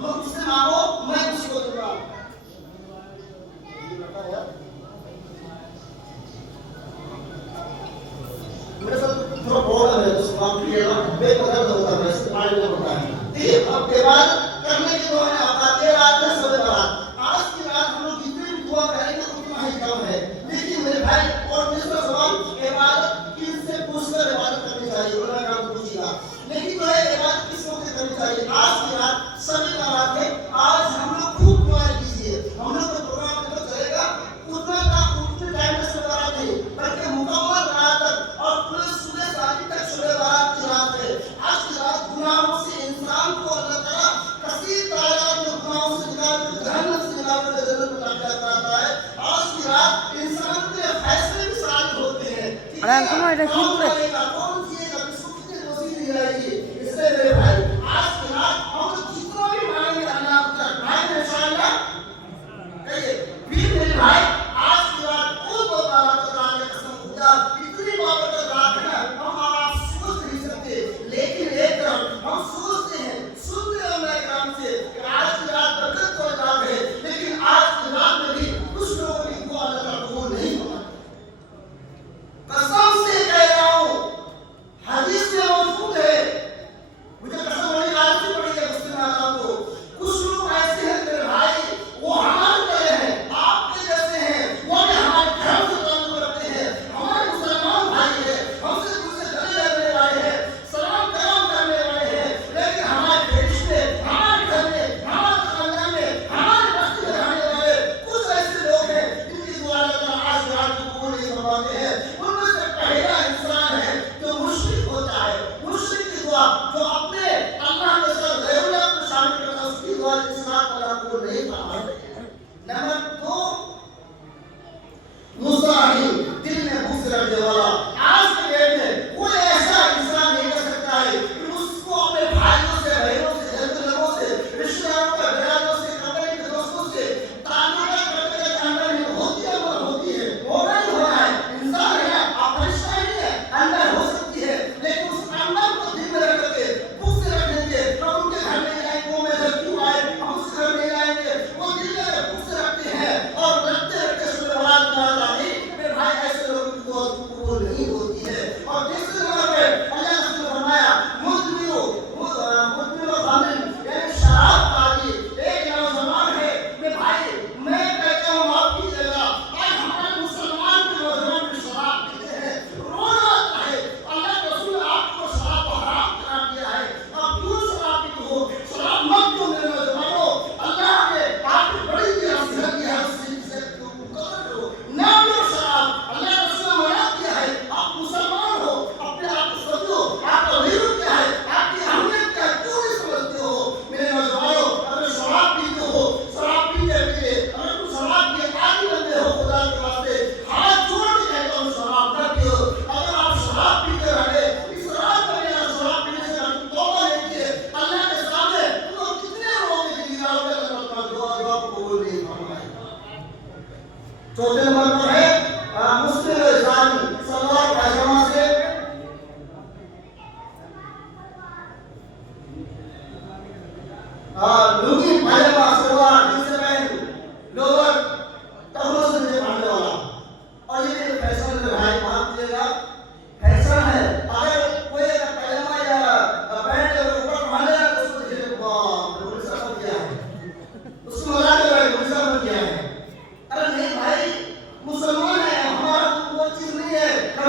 मुझसे मांगो मैं কোনো এটা কিন্তু चौथे नंबर पर है मुस्लिम इस्लामी सलवार पैजामा से लुंगी पैजामा सलवार जिससे पैंट लोअर टखनों से नीचे पहनने वाला। और ये भी फैशन है भाई, मान लीजिएगा फैशन है। अगर कोई पैजामा या पैंट ऊपर पहनेगा तो उसको देखिए पुलिस बन गया है, उसको मजा आ रहा है, पुलिस बन गया है। अरे नहीं भाई, मुसलमान है, हमारा वो चीज नहीं है हम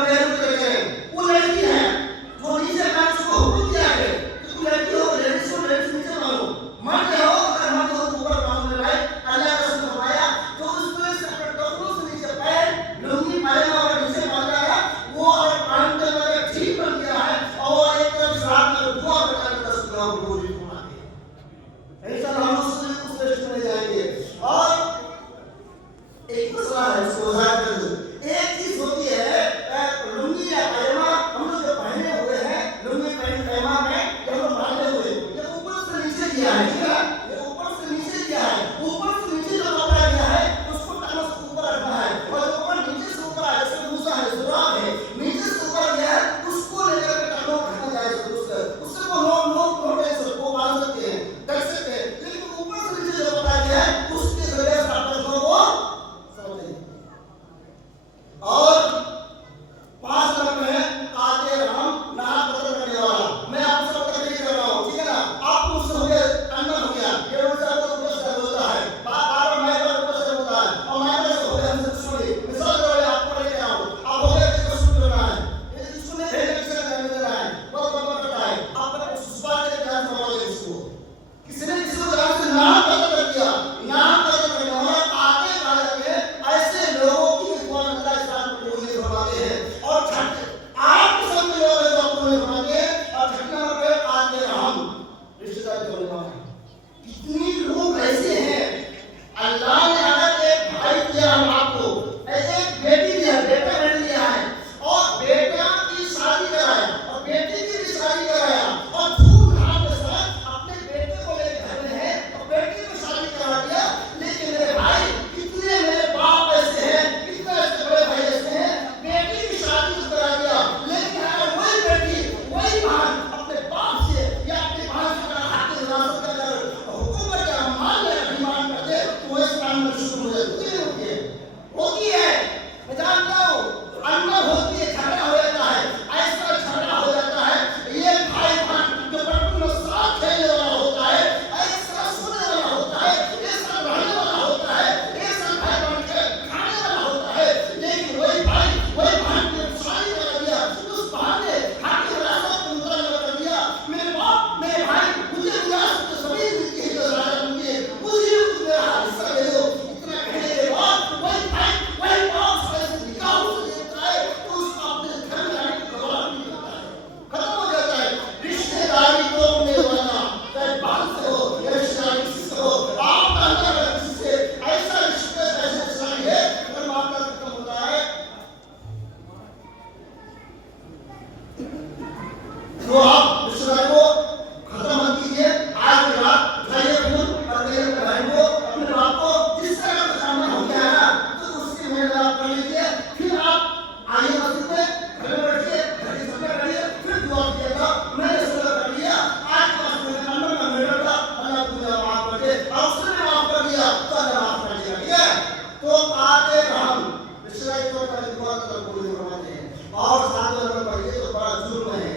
और 7 नंबर पर ये तो बड़ा जुर्म है,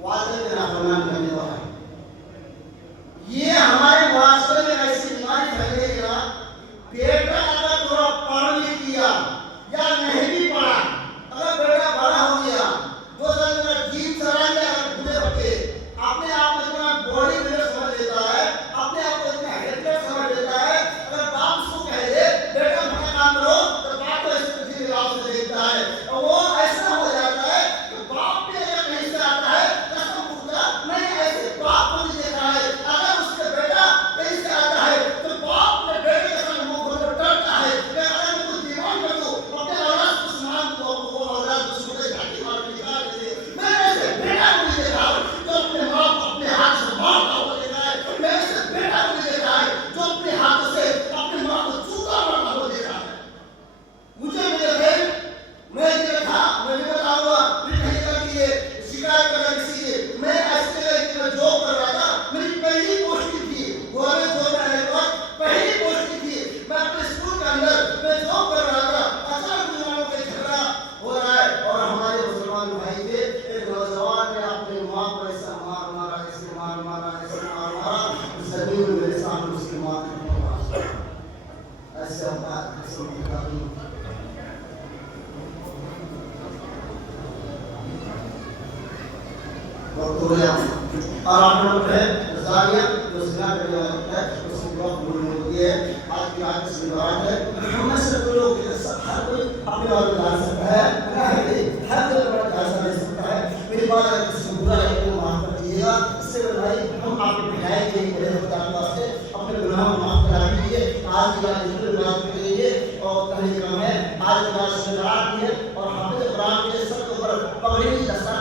वादे में नाफरमान करने वाला। ये हमारे मुआशरे में ऐसी बीमारी फैलेगी ना, बेटा अगर थोड़ा पढ़ लिख लिया या नहीं भी पढ़ा, अगर बेटा बड़ा हो गया, 2 साल में जीप चला लिया, अगर बुढ़े होके अपने आप में इतना बॉडी बिल्डर समझ लेता है, अपने आप को इतना हेल्पर समझ लेता है, अगर बाप उसको कह दे बेटा अपना काम करो, तो बाप तो ऐसे किसी के आप से देखता है, और वो ऐसा हो जाता है कि बाप भी अगर कहीं से आता है कसम खुदा नहीं ऐसे बाप को नहीं देखा है, अगर उसके बेटा कहीं से आता है तो बाप ने बेटे के साथ मुंह खोल कर डरता है कि अगर मैं कुछ डिमांड कर दूं अपने औलाद को सुनान को वो औलाद को सुने घाटी मार के निकाल दे। मैं ऐसे बेटा को नहीं देखा जो अपने माँ को अपने हाथ से मारता हुआ देखा है, मैं ऐसे बेटा को नहीं देखा है जो अपने हाथों से अपनी माँ को जूता मारता हुआ देखा है। मुझे मेरे भाई मैं ये था, मैं भी बताऊंगा फिर कहिएगा कि ये शिकायत कर रहा किसी की, मैं ऐसे जगह कि मैं जॉब कर रहा था, मेरी पहली पोस्टिंग थी, गवर्नमेंट जॉब में आने के बाद पहली पोस्टिंग थी, मैं अपने स्कूल के अंदर मैं जॉब कर रहा था, अचानक मुसलमानों के झगड़ा हो रहा है और हमारे मुसलमान भाई थे, एक नौजवान ने अपनी माँ को ऐसा मारा, ऐसे मारा, ऐसे मारा, जमीन में मेरे सामने उसकी माँ ने ऐसे होता है, ऐसे होता है। और 8 नंबर है ज़ानिया, जो ज़िना करने वाला होता है, उसकी बहुत बुरी होती है। आज की रात की बात है, हम में से तो लोग हर कोई अपने बारे में जान सकता है, हर कोई अपना जायजा ले सकता है। मेरी बात अगर किसी को बुरा लगे तो माफ कर दीजिएगा, इससे भाई हम आपको बिठाए के लिए बड़े होता है वास्ते अपने गुनाहों को माफ करा दीजिए। आज की रात जितने बात करेंगे और कहीं कम है, आज की रात से रात है और हाफिज़ कुरान के सर के ऊपर पगड़ी की दस्तार